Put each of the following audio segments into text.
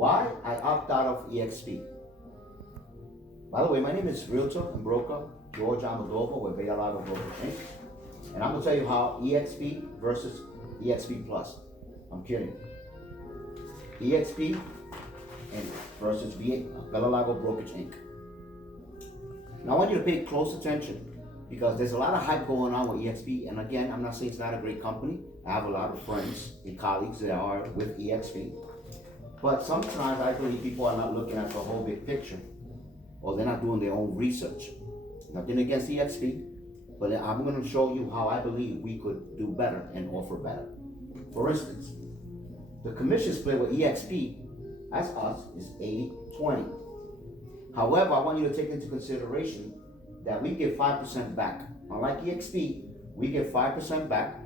Why I opt out of EXP. By the way, my name is Realtor and Broker George Amadova with Beta Lago Broker Inc. And I'm going to tell you how EXP versus EXP Plus. I'm kidding. EXP and versus Beta Lago Brokerage Inc. Now I want you to pay close attention because there's a lot of hype going on with EXP. And again, I'm not saying it's not a great company. I have a lot of friends and colleagues that are with EXP. But sometimes I believe people are not looking at the whole big picture, or they're not doing their own research. Nothing against EXP, but I'm going to show you how I believe we could do better and offer better. For instance, the commission split with EXP as us is 80-20. However, I want you to take into consideration that we get 5% back. Unlike EXP, we get 5% back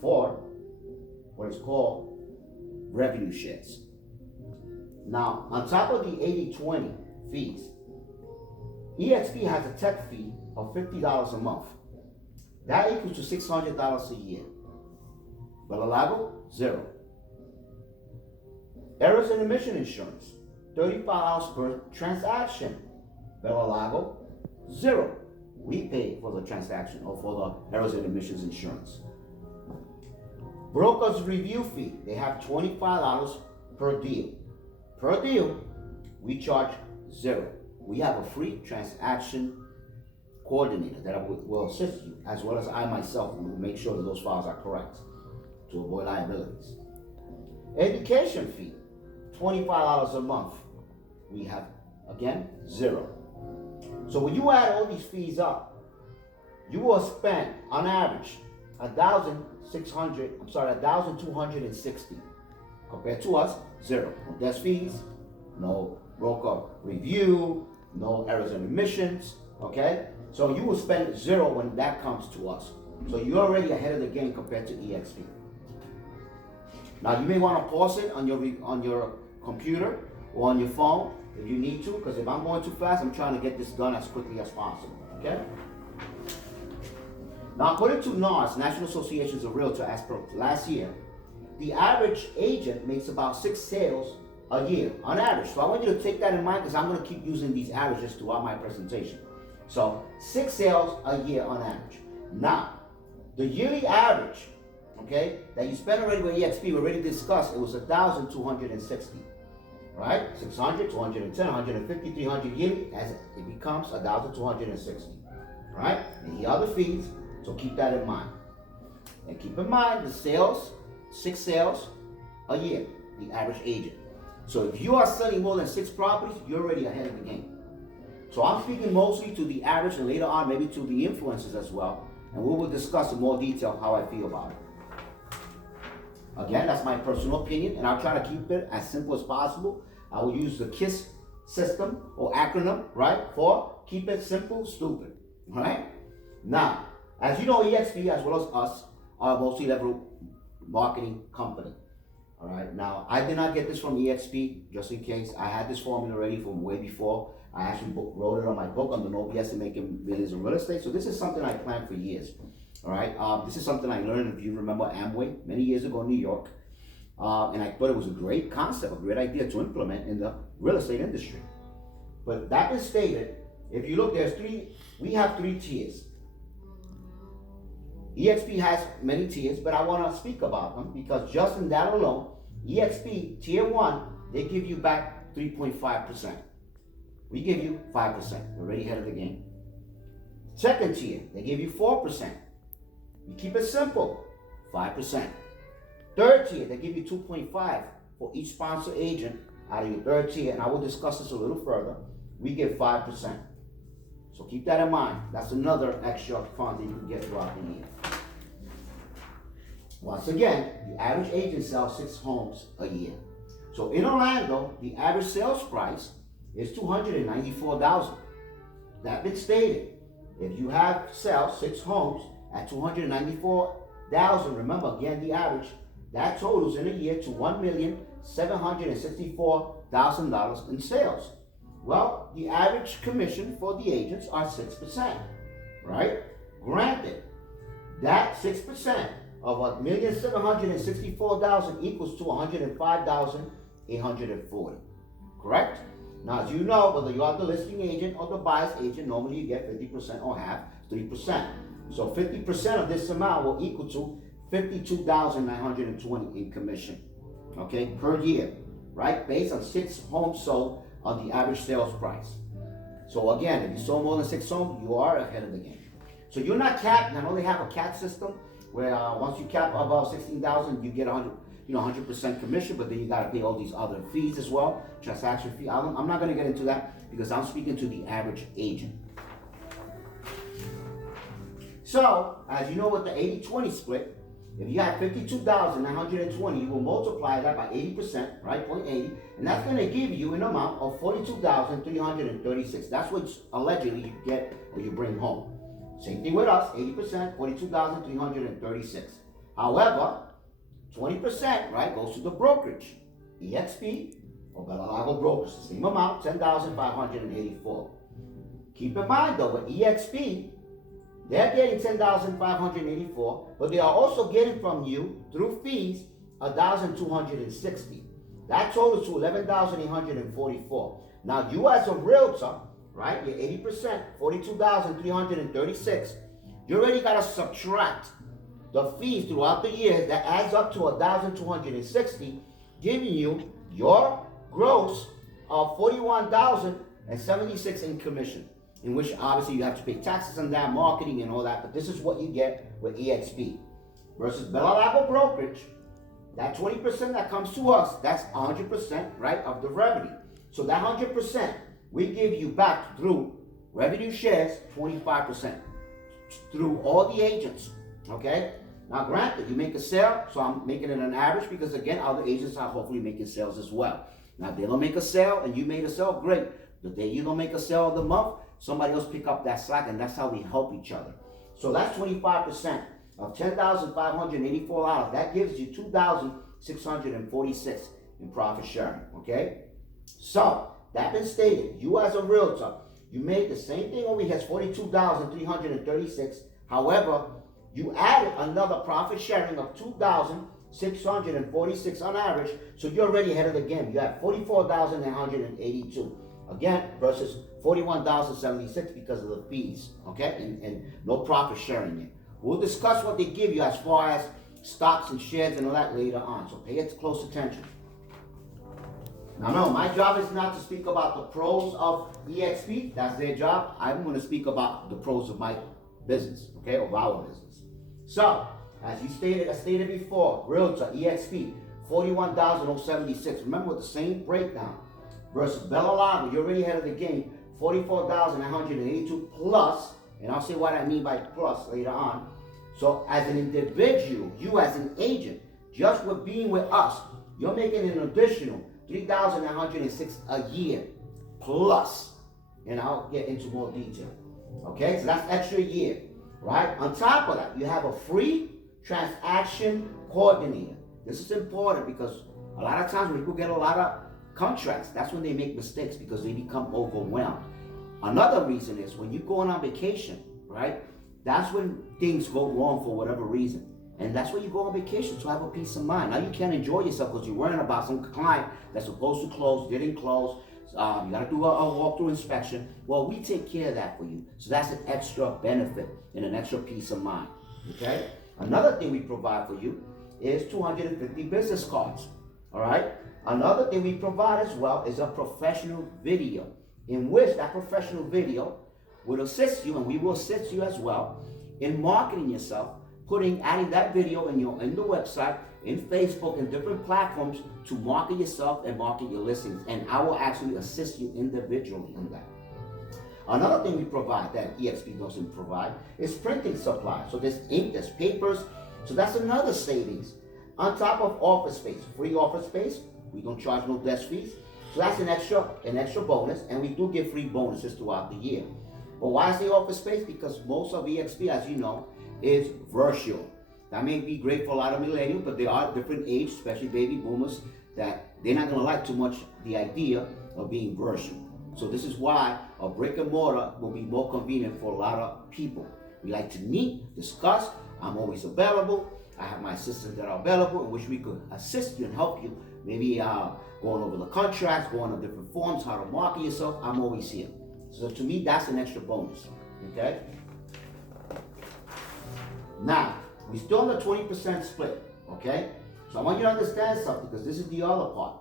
for what is called revenue shares. Now, on top of the 80-20 fees, EXP has a tech fee of $50 a month. That equals to $600 a year. Beta Lago, zero. Errors and omission insurance, $35 per transaction. Beta Lago, zero. We pay for the transaction or for the errors and omissions insurance. Broker's review fee, they have $25 per deal. Per deal, we charge zero. We have a free transaction coordinator that will assist you, as well as I myself will make sure that those files are correct to avoid liabilities. Education fee, $25 a month. We have, again, zero. So when you add all these fees up, you will spend, on average, $1,260 compared to us, zero. No desk fees, no broker review, no errors and omissions, okay? So you will spend zero when that comes to us. So you're already ahead of the game compared to EXP. Now you may want to pause it on your computer or on your phone if you need to, because if I'm going too fast, I'm trying to get this done as quickly as possible, okay? Now, according to NARS, National Associations of Realtors, as per last year, the average agent makes about 6 sales a year on average. So I want you to take that in mind because I'm going to keep using these averages throughout my presentation. So 6 sales a year on average. Now, the yearly average, okay, that you spent already with EXP, we already discussed, it was $1,260, right? 600, 210, 150, 300 yearly, as it becomes $1,260, right? And the other fees. So keep that in mind. And keep in mind the sales, 6 sales a year, the average agent. So if you are selling more than 6 properties, you're already ahead of the game. So I'm speaking mostly to the average and later on maybe to the influencers as well. And we will discuss in more detail how I feel about it. Again, that's my personal opinion, and I'll try to keep it as simple as possible. I will use the KISS system or acronym, right, for keep it simple, stupid, right? Now, as you know, EXP as well as us are a multi-level marketing company. All right. Now, I did not get this from EXP, just in case. I had this formula already from way before. I actually wrote it on my book on the No BS and Making Millions in Real Estate. So this is something I planned for years. All right. This is something I learned, if you remember Amway, many years ago in New York. And I thought it was a great concept, a great idea to implement in the real estate industry. But that is stated, if you look, we have 3 tiers. EXP has many tiers, but I want to speak about them because just in that alone, EXP tier 1, they give you back 3.5%. We give you 5%. We're already ahead of the game. Second tier, they give you 4%. You keep it simple, 5%. Third tier, they give you 2.5 for each sponsor agent out of your third tier, and I will discuss this a little further. We give 5%. So keep that in mind. That's another extra fund that you can get throughout the year. Once again, the average agent sells 6 homes a year. So in Orlando, the average sales price is $294,000. That being stated, if you have sell 6 homes at $294,000, remember again the average, that totals in a year to $1,764,000 in sales. Well, the average commission for the agents are 6%, right? Granted, that 6% of $1,764,000 equals to $105,000 $840. Correct? Now, as you know, whether you are the listing agent or the buyer's agent, normally you get 50% or half, 3%. So 50% of this amount will equal to $52,920 in commission, okay, per year, right? Based on 6 homes sold on the average sales price. So again, if you sold more than 6 homes, you are ahead of the game. So you're not capped. I know they have a cap system where once you cap above 16,000, you get 100% commission, but then you got to pay all these other fees as well, transaction fee. I'm not going to get into that because I'm speaking to the average agent. So, as you know, with the 80-20 split, if you have 52,920, you will multiply that by 80%, right, 0.80, and that's going to give you an amount of 42,336. That's what allegedly you get or you bring home. Same thing with us, 80%, 42,336. However, 20%, right, goes to the brokerage, EXP or Bellalago brokers, the same amount, 10,584. Keep in mind though, with EXP, they're getting 10,584, but they are also getting from you through fees 1,260. That totals to 11,844. Now you as a realtor, right, you're 80%, 42,336. You already got to subtract the fees throughout the year. That adds up to 1,260, giving you your gross of 41,076 in commission, in which obviously you have to pay taxes on that, marketing and all that, but this is what you get with EXP. Versus Bellalago brokerage, that 20% that comes to us, that's 100%, right, of the revenue. So that 100%, we give you back through revenue shares, 25%, through all the agents, okay? Now granted, you make a sale, so I'm making it an average because again, other agents are hopefully making sales as well. Now if they don't make a sale and you made a sale, great. The day you don't make a sale of the month, somebody else pick up that slack, and that's how we help each other. So that's 25% of $10,584. That gives you $2,646 in profit sharing, okay? So, that being stated, you as a realtor, you made the same thing over here, 42,336. However, you added another profit sharing of 2,646 on average, so you're already ahead of the game. You have 44,982. Again, versus 41,076 because of the fees, okay? And no profit sharing it. We'll discuss what they give you as far as stocks and shares and all that later on, so pay it close attention. Now, no, my job is not to speak about the pros of EXP. That's their job. I'm going to speak about the pros of my business, okay, of our business. So, as I stated before, Realtor, EXP, 41,076. Remember with the same breakdown. Versus Bellalago, you're already ahead of the game, 44,982 plus, and I'll say what I mean by plus later on. So as an individual, you as an agent, just with being with us, you're making an additional 3,906 a year plus, and I'll get into more detail. Okay, so that's extra year, right? On top of that, you have a free transaction coordinator. This is important because a lot of times when people get a lot of contracts, that's when they make mistakes because they become overwhelmed. Another reason is when you're going on vacation, right? That's when things go wrong for whatever reason. And that's when you go on vacation to have a peace of mind. Now you can't enjoy yourself because you're worrying about some client that's supposed to close, didn't close. You got to do a walkthrough inspection. Well, we take care of that for you. So that's an extra benefit and an extra peace of mind. Okay? Another thing we provide for you is 250 business cards. All right? Another thing we provide as well is a professional video, in which that professional video will assist you, and we will assist you as well, in marketing yourself, adding that video in the website, in Facebook, and different platforms to market yourself and market your listings. And I will actually assist you individually in that. Another thing we provide that EXP doesn't provide is printing supplies. So there's ink, there's papers, so that's another savings. On top of office space, free office space, we don't charge no desk fees. So that's an extra bonus, and we do give free bonuses throughout the year. But why I say office space? Because most of EXP, as you know, is virtual. That may be great for a lot of millennials, but there are different age, especially baby boomers, that they're not going to like too much the idea of being virtual. So this is why a brick and mortar will be more convenient for a lot of people. We like to meet, discuss. I'm always available. I have my assistants that are available in which we could assist you and help you. Maybe going over the contracts, going on different forms, how to market yourself. I'm always here. So to me, that's an extra bonus. Okay? Now, we still on the 20% split. Okay? So I want you to understand something, because this is the other part.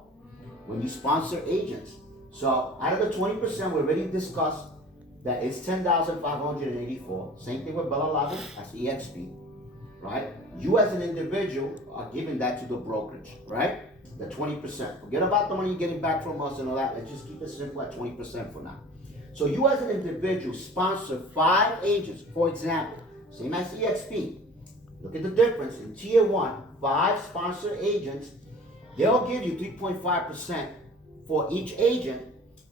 When you sponsor agents. So out of the 20%, we already discussed that it's $10,584. Same thing with Bella Lago, that's EXP. Right? You as an individual are giving that to the brokerage, right? The 20%. Forget about the money you're getting back from us and all that. Let's just keep it simple at 20% for now. So you as an individual sponsor 5 agents. For example, same as EXP. Look at the difference. In tier 1, 5 sponsor agents, they'll give you 3.5% for each agent,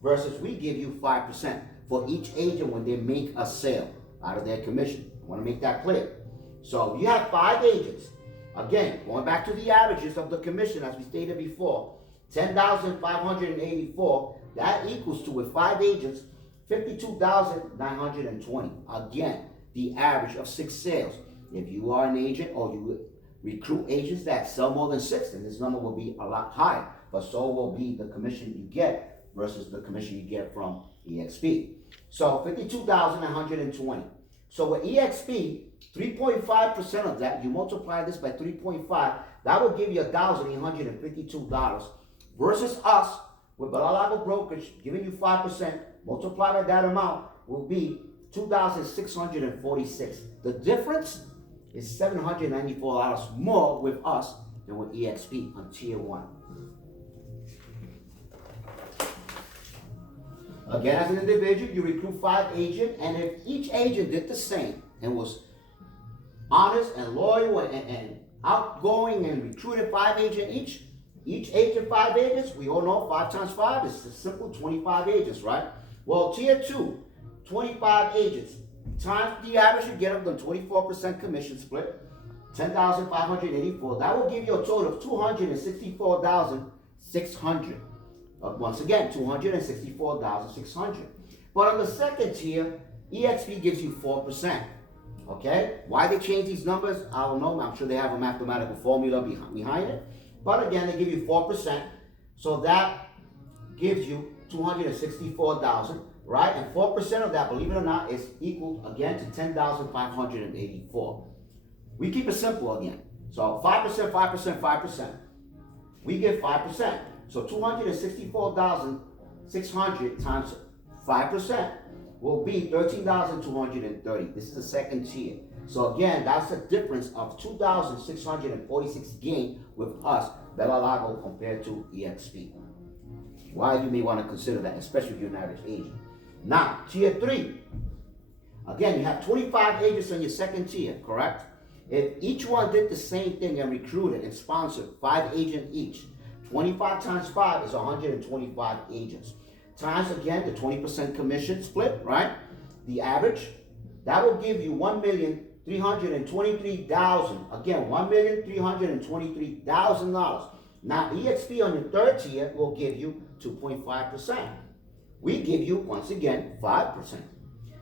versus we give you 5% for each agent when they make a sale out of their commission. I want to make that clear. So you have 5 agents. Again, going back to the averages of the commission, as we stated before, $10,584, that equals to, with 5 agents, $52,920. Again, the average of 6 sales. If you are an agent or you recruit agents that sell more than 6, then this number will be a lot higher, but so will be the commission you get versus the commission you get from EXP. So $52,920. So with EXP, 3.5% of that, you multiply this by 3.5, that will give you $1,852, versus us with Bella Lago Brokerage giving you 5, multiplied by that amount will be $2,646. The difference is $794 more with us than with EXP on tier 1. Again, as an individual, you recruit 5 agents, and if each agent did the same and was honest and loyal and outgoing and recruited 5 agents each agent 5 agents, we all know 5 times 5 is a simple 25 agents, right? Well, tier 2, 25 agents times the average you get of the 24% commission split, $10,584. That will give you a total of $264,600. Once again, $264,600. But on the second tier, EXP gives you 4%. Okay? Why they change these numbers, I don't know. I'm sure they have a mathematical formula behind it. But again, they give you 4%. So that gives you $264,000, right? And 4% of that, believe it or not, is equal again to $10,584. We keep it simple again. So 5%, 5%, 5%. We give 5%. So $264,600 times 5% will be $13,230. This is the second tier. So again, that's a difference of $2,646 gain with us, Bella Lago, compared to EXP. Why you may want to consider that, especially if you're an average agent. Now, tier 3. Again, you have 25 agents on your second tier, correct? If each one did the same thing and recruited and sponsored 5 agents each, 25 times 5 is 125 agents. Times, again, the 20% commission split, right? The average, that will give you $1,323,000. Again, $1,323,000. Now, EXP on your third tier will give you 2.5%. We give you, once again, 5%.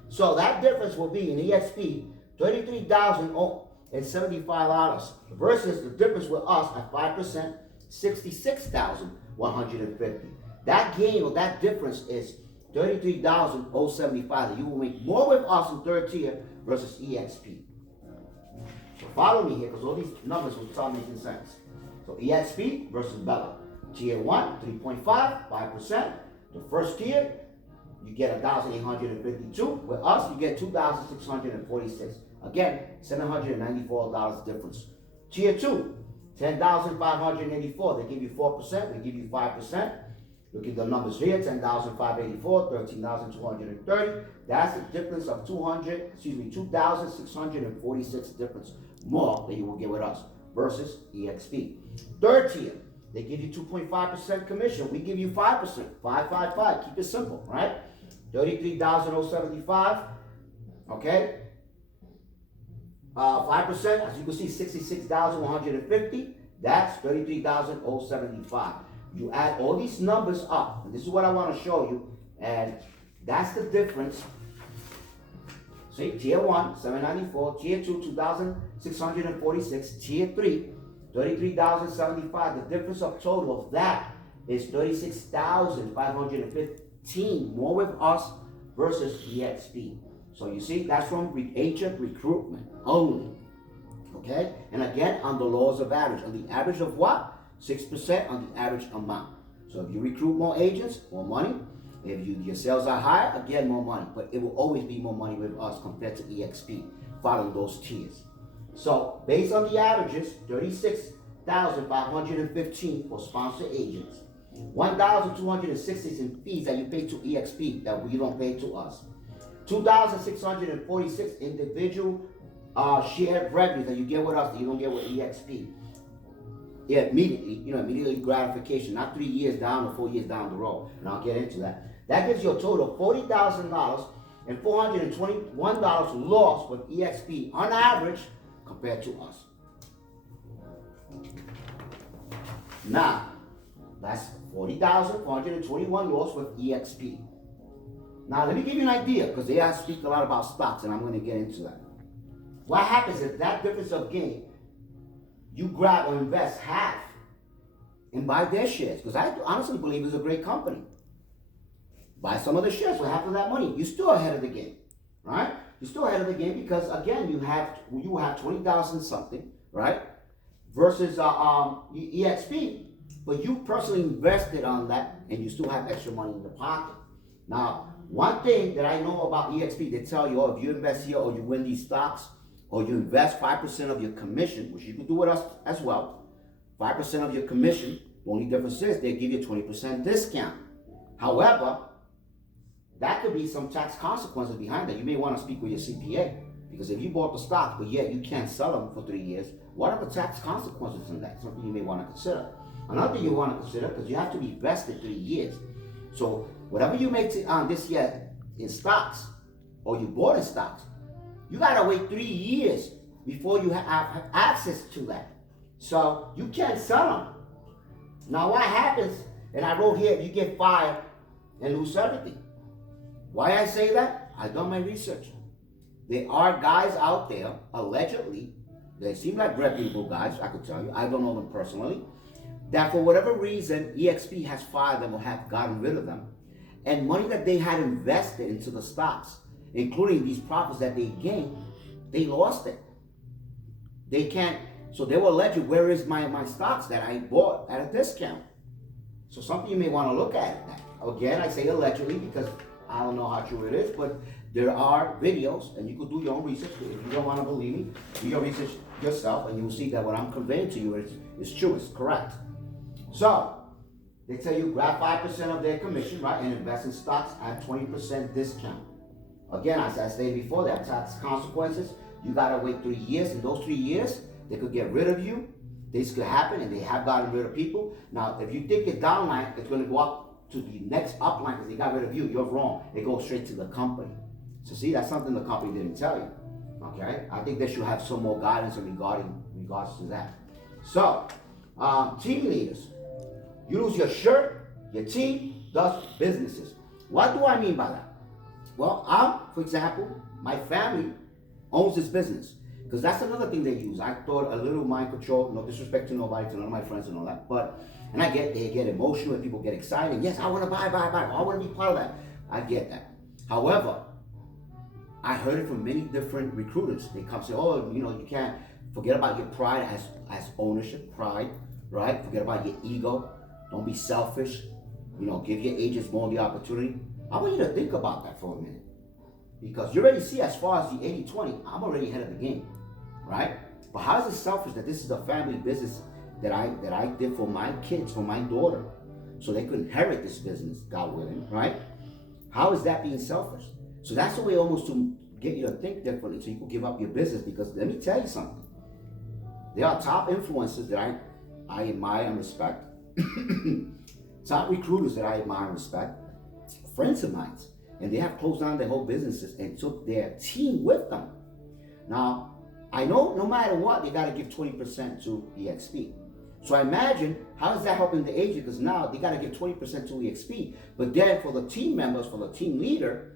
So that difference will be in EXP, $33,075 versus the difference with us at 5%, $66,150. That gain or that difference is $33,075. You will make more with us in third tier versus EXP. So follow me here, because all these numbers will start making sense. So EXP versus Bella. Tier 1, 3.5, 5%. The first tier, you get $1,852. With us, you get $2,646. Again, $794 difference. Tier 2, $10,584. They give you 4%. We give you 5%. Look at the numbers here: $10,584, $13,230. That's the difference of $2,646 difference more than you will get with us versus EXP. Third tier, they give you 2.5% commission. We give you 5%. 5. Keep it simple, right? $33,075. Okay. 5%, as you can see, $66,150. That's $33,075. You add all these numbers up, and this is what I want to show you, and that's the difference See, tier 1, 794, tier 2, 2,646, tier 3, 33,075. The difference of total of that is 36,515 more with us versus EXP. So you see, that's from agent recruitment only. Okay? And again, on the laws of average. On the average of what? 6% on the average amount. So if you recruit more agents, more money. If your sales are higher, again, more money. But it will always be more money with us compared to EXP, following those tiers. So based on the averages, 36,515 for sponsor agents, 1,260 in fees that you pay to EXP that we don't pay to us, 2,646 individual shared revenue that you get with us that you don't get with EXP. Yeah, immediately gratification, not 3 years down or 4 years down the road. And I'll get into that. That gives you a total of $40,000 and $421 lost with EXP on average compared to us. Now, that's $40,421 lost with EXP. Now, let me give you an idea, because they speak a lot about stocks, and I'm going to get into that. What happens if that difference of gain, you grab or invest half and buy their shares? Because I honestly believe it's a great company. Buy some of the shares for half of that money. You're still ahead of the game, right? You're still ahead of the game because, again, you have 20,000 something, right? Versus EXP, but you personally invested on that and you still have extra money in the pocket. Now, one thing that I know about EXP, they tell you, oh, if you invest here or you win these stocks or you invest 5% of your commission, which you can do with us as well, 5% of your commission, the only difference is they give you a 20% discount. However, that could be some tax consequences behind that. You may want to speak with your CPA, because if you bought the stock, but yet you can't sell them for 3 years, what are the tax consequences in that? Something you may want to consider. Another thing you want to consider, because you have to be vested 3 years. So whatever you make this year in stocks, or you bought in stocks, you got to wait 3 years before you have access to that. So you can't sell them. Now what happens, and I wrote here, you get fired and lose everything. Why I say that? I've done my research. There are guys out there, allegedly, they seem like reputable guys, I could tell you, I don't know them personally, that for whatever reason, EXP has fired them or have gotten rid of them. And money that they had invested into the stocks, including these profits that they gained, they lost it. They can't, so they will allege, where is my stocks that I bought at a discount? So something you may want to look at. Again, I say allegedly because I don't know how true it is, but there are videos, and you could do your own research. If you don't want to believe me, do your research yourself, and you will see that what I'm conveying to you is true, it's correct. So, they tell you grab 5% of their commission, right, and invest in stocks at 20% discount. Again, as I stated before, there are tax consequences. You got to wait 3 years. In those 3 years, they could get rid of you. This could happen, and they have gotten rid of people. Now, if you think it's downline, it's going to go up to the next upline because they got rid of you. You're wrong. It goes straight to the company. So see, that's something the company didn't tell you. Okay? I think they should have some more guidance in regards to that. So, team leaders. You lose your shirt, your team does businesses. What do I mean by that? Well, for example, my family owns this business. Because that's another thing they use. I thought a little mind control, no disrespect to nobody, to none of my friends and all that. And they get emotional and people get excited. Yes, I want to buy. I want to be part of that. I get that. However, I heard it from many different recruiters. They come say, oh, you can't forget about your pride as ownership, pride, right? Forget about your ego. Don't be selfish. Give your agents more of the opportunity. I want you to think about that for a minute. Because you already see, as far as the 80-20, I'm already ahead of the game, right? But how is it selfish that this is a family business that I did for my kids, for my daughter, so they could inherit this business, God willing, right? How is that being selfish? So that's the way almost to get you to think differently, so you can give up your business. Because let me tell you something. There are top influencers that I admire and respect. Top recruiters that I admire and respect. Friends of mine. And they have closed down their whole businesses and took their team with them. Now, I know no matter what, they got to give 20% to EXP. So I imagine, how is that helping the agent? Because now they got to give 20% to EXP. But then for the team members, for the team leader,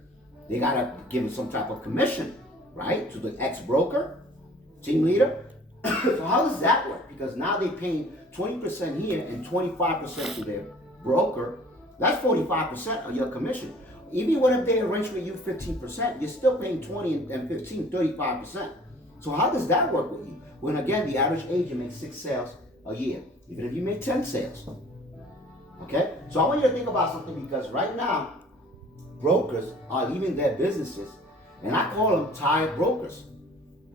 they got to give them some type of commission. right, to the ex-broker, team leader. So how does that work? Because now they're paying 20% here and 25% to their broker. That's 45% of your commission. Even when if they arrange with you 15%, you're still paying 20 and 15, 35%. So how does that work with you? When again, the average agent makes 6 sales a year, even if you make 10 sales. Okay? So I want you to think about something, because right now, brokers are leaving their businesses, and I call them tired brokers.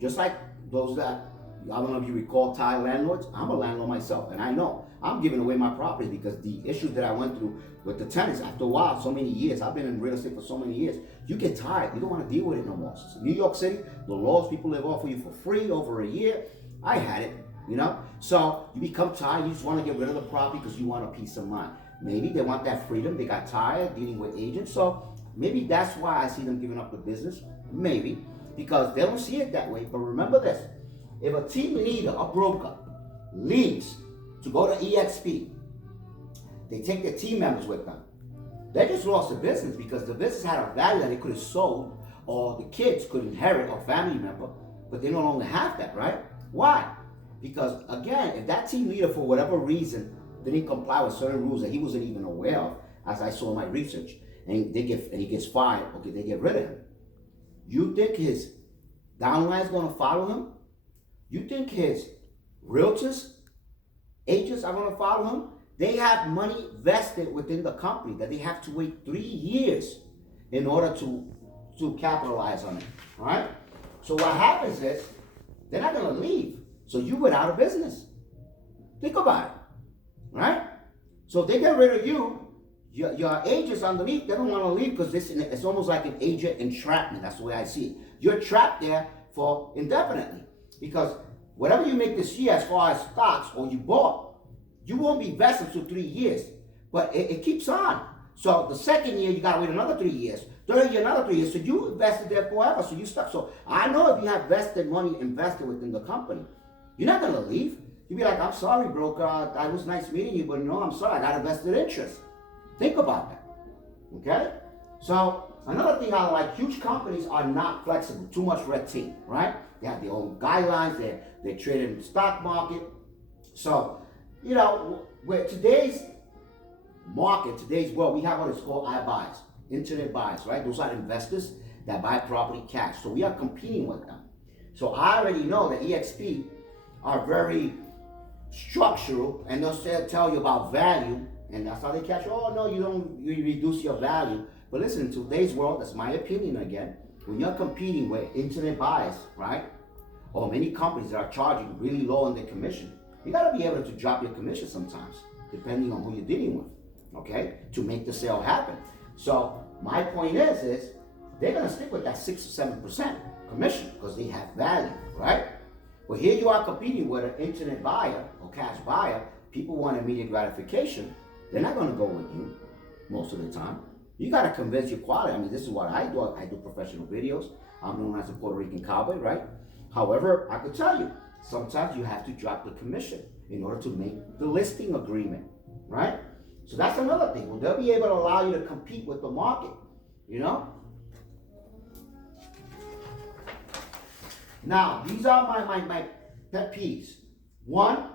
Just like those that, I don't know if you recall tired landlords. I'm a landlord myself, and I know I'm giving away my property because the issues that I went through with the tenants, after a while, so many years, I've been in real estate for so many years, you get tired. You don't want to deal with it no more. So New York City, the laws people live off of you for free over a year. I had it, you know? So you become tired. You just want to get rid of the property because you want a peace of mind. Maybe they want that freedom. They got tired dealing with agents. So maybe that's why I see them giving up the business. Maybe. Because they don't see it that way. But remember this. If a team leader, a broker, leaves to go to EXP, they take their team members with them. They just lost the business because the business had a value that they could have sold, or the kids could inherit, or family member, but they no longer have that, right? Why? Because again, if that team leader, for whatever reason, didn't comply with certain rules that he wasn't even aware of, as I saw in my research, and he gets fired, okay, they get rid of him. You think his downline is going to follow him? You think his realtors, agents are going to follow him? They have money vested within the company that they have to wait 3 years in order to capitalize on it, all right? So what happens is, they're not going to leave. So you went out of business. Think about it, right? So they get rid of you. Your agents underneath, they don't want to leave because it's almost like an agent entrapment. That's the way I see it. You're trapped there for indefinitely, because whatever you make this year as far as stocks or you bought, you won't be vested until 3 years. But it keeps on. So the second year, you got to wait another 3 years. Third year, another 3 years. So you invested there forever. So you stuck. So I know if you have vested money invested within the company, you're not going to leave. You'll be like, I'm sorry, broker. It was nice meeting you, but no, I'm sorry. I got a vested interest. Think about that. Okay? So another thing I like, huge companies are not flexible. Too much red tape, right? They have their own guidelines. They're traded in the stock market. So, you know, with today's market, today's world, we have what is called iBuyers, internet buyers, right? Those are investors that buy property cash. So we are competing with them. So I already know that EXP are very structural, and they'll tell you about value, and that's how they catch you. Oh no, you reduce your value. But listen, in today's world, that's my opinion again, when you're competing with internet buyers, right? Or many companies that are charging really low on their commission, you gotta be able to drop your commission sometimes, depending on who you're dealing with, okay? To make the sale happen. So my point is they're gonna stick with that 6 or 7% commission because they have value, right? But here you are competing with an internet buyer or cash buyer. People want immediate gratification. They're not gonna go with you most of the time. You gotta convince your quality. I mean, this is what I do. I do professional videos. I'm known as a Puerto Rican cowboy, right? However, I could tell you, sometimes you have to drop the commission in order to make the listing agreement, right? So that's another thing. Well, they'll be able to allow you to compete with the market, you know? Now, these are my pet peeves. One,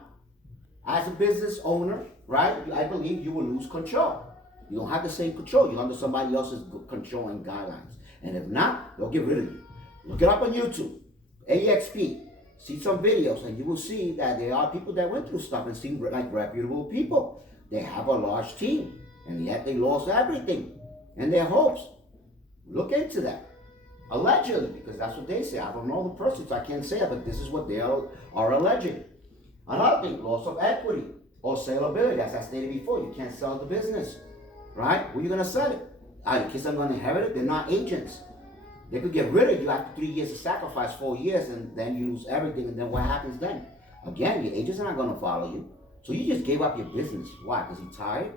as a business owner, right, I believe you will lose control. You don't have the same control. You're under somebody else's control and guidelines. And if not, they'll get rid of you. Look it up on YouTube, EXP. See some videos, and you will see that there are people that went through stuff and seem like reputable people. They have a large team, and yet they lost everything and their hopes. Look into that. Allegedly, because that's what they say. I don't know the person, so I can't say it, but this is what they are alleging. Another thing, loss of equity or saleability. As I stated before, you can't sell the business, right? Where are you going to sell it? The kids are going to inherit it. They're not agents. They could get rid of you after 3 years of sacrifice, 4 years, and then you lose everything. And then what happens then? Again, your agents are not going to follow you. So you just gave up your business. Why? Because you're tired?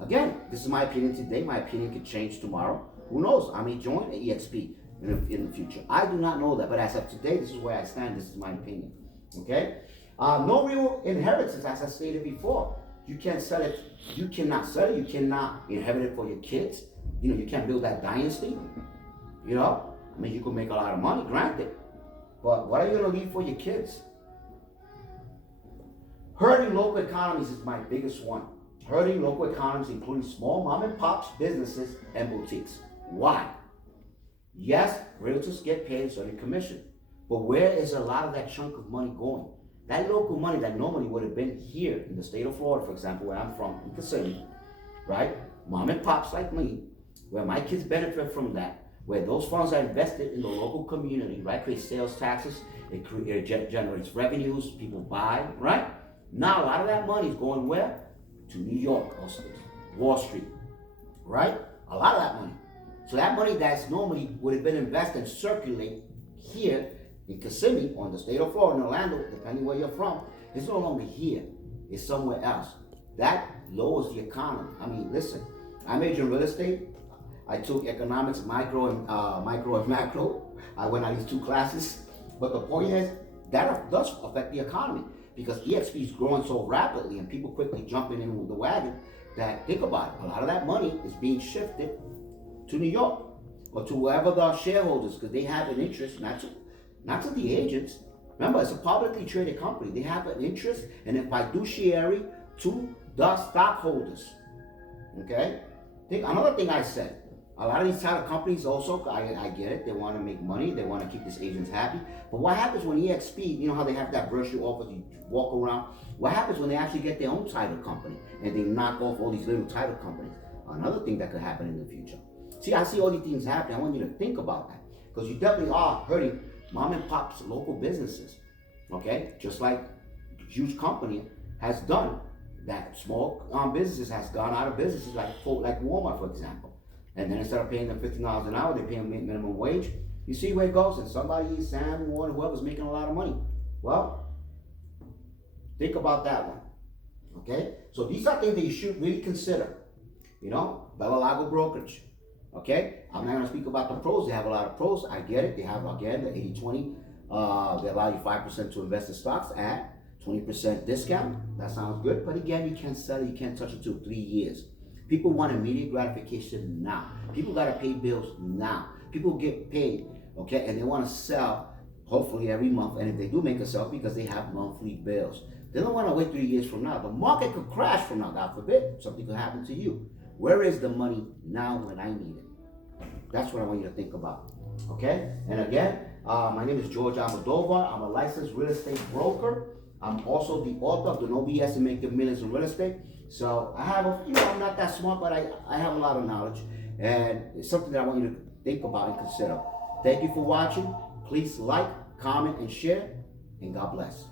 Again, this is my opinion today. My opinion could change tomorrow. Who knows? I may join EXP in the future. I do not know that. But as of today, this is where I stand. This is my opinion. Okay? No real inheritance, as I stated before. You can't sell it. You cannot sell it. You cannot inherit it for your kids. You know, you can't build that dynasty. You know, I mean, you could make a lot of money, granted, but what are you gonna leave for your kids? Hurting local economies is my biggest one. Hurting local economies, including small mom and pops businesses and boutiques. Why? Yes, realtors get paid a certain commission, but where is a lot of that chunk of money going? That local money that normally would have been here in the state of Florida, for example, where I'm from, in Kissimmee, right? Mom and pops like me, where my kids benefit from that, where those funds are invested in the local community, right? Creates sales taxes, it generates revenues, people buy, right? Now a lot of that money is going where? To New York, Wall Street, right? A lot of that money. So that money that's normally would have been invested and circulate here in Kissimmee or in the state of Florida, in Orlando, depending where you're from, it's no longer here. It's somewhere else. That lowers the economy. I mean, listen, I majored in real estate. I took economics, micro and macro. I went on these 2 classes. But the point is, that does affect the economy because EXP is growing so rapidly and people quickly jumping in with the wagon that, think about it, a lot of that money is being shifted to New York or to wherever the shareholders, because they have an interest, not to the agents. Remember, it's a publicly traded company. They have an interest and a fiduciary to the stockholders. Okay? Another thing I said, a lot of these title companies also, I get it, they want to make money, they want to keep these agents happy. But what happens when EXP, you know how they have that virtual office, you walk around? What happens when they actually get their own title company and they knock off all these little title companies? Another thing that could happen in the future. See, I see all these things happening. I want you to think about that because you definitely are hurting mom and pop's local businesses. Okay? Just like a huge company has done. That small businesses has gone out of businesses like Walmart, for example. And then instead of paying them $15 an hour, they pay them minimum wage. You see where it goes? And somebody, Sam, Warren, whoever's making a lot of money. Well, think about that one. Okay? So these are things that you should really consider. You know, Bella Lago brokerage. Okay? I'm not going to speak about the pros. They have a lot of pros. I get it. They have, again, the 80-20. They allow you 5% to invest in stocks at 20% discount. That sounds good. But again, you can't sell it. You can't touch it until 3 years. People want immediate gratification now. People got to pay bills now. People get paid, okay? And they want to sell, hopefully, every month. And if they do make a sale, because they have monthly bills. They don't want to wait 3 years from now. The market could crash from now, God forbid. Something could happen to you. Where is the money now when I need it? That's what I want you to think about, okay? And again, my name is George Almodovar. I'm a licensed real estate broker. I'm also the author of the No BS and Make Your Millions in Real Estate. So I have, I'm not that smart, but I have a lot of knowledge. And it's something that I want you to think about and consider. Thank you for watching. Please like, comment, and share. And God bless.